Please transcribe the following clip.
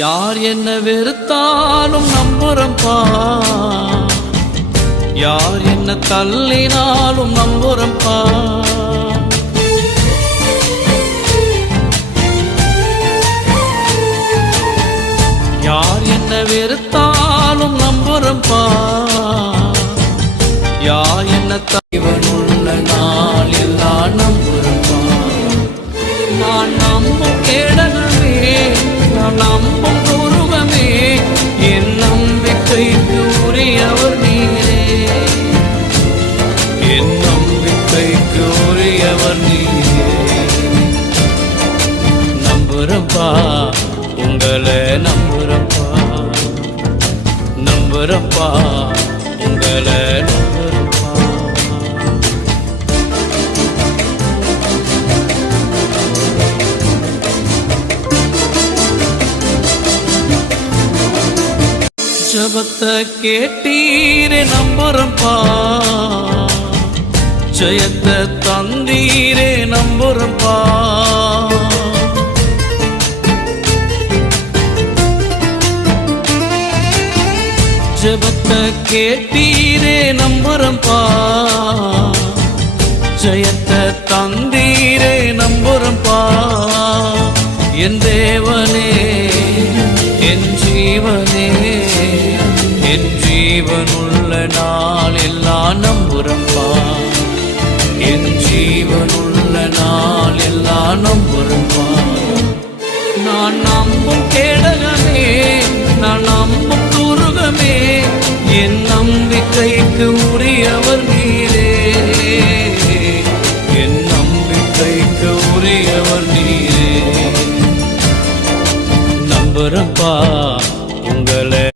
யார் என்ன வெறுத்தாலும் நம்புறம்பா, யார் என்ன தள்ளினாலும் நம்புறம்பா. யார் என்ன வெறுத்தாலும் நம்புறம்பா, யார் என்ன இவனுள்ள நாள் எல்லாம் நம்புறம்பா. நான் நம்பும் கேடகமே, நான் நம்பும் உருவமே, என் நம்பிக்கைக்கு உரியவர் நீரே, என் நம்பிக்கைக்கு உரியவர் நீரே. நம்புறப்பா, உங்களை நம்புறப்பா, நம்புறப்பா, உங்களை நம்புறப்பா. ஜபத்தை கேட்டீரே நம்புறப்பா, ஜெயத்தை தந்தீரே நம்புறப்பா. ஜபத்தை கேட்டீரே நம்புறப்பா, ஜெயத்தை தந்தீரே நம்புறப்பா. என் தேவனே, என் ஜீவனே, என் ஜீவனுள்ள நாள் எல்லாம் நம்புறப்பா, என் ஜீவனுள்ள நாள் எல்லாம் நம்புறப்பா. நான் நம்பும் கேடகமே, நான் நம்பும் துருகமே, என் நம்பிக்கைக்கு உரியவர் நீரே, என் நம்பிக்கைக்கு உரியவர் நீரே. நம்புறப்பா, உங்களை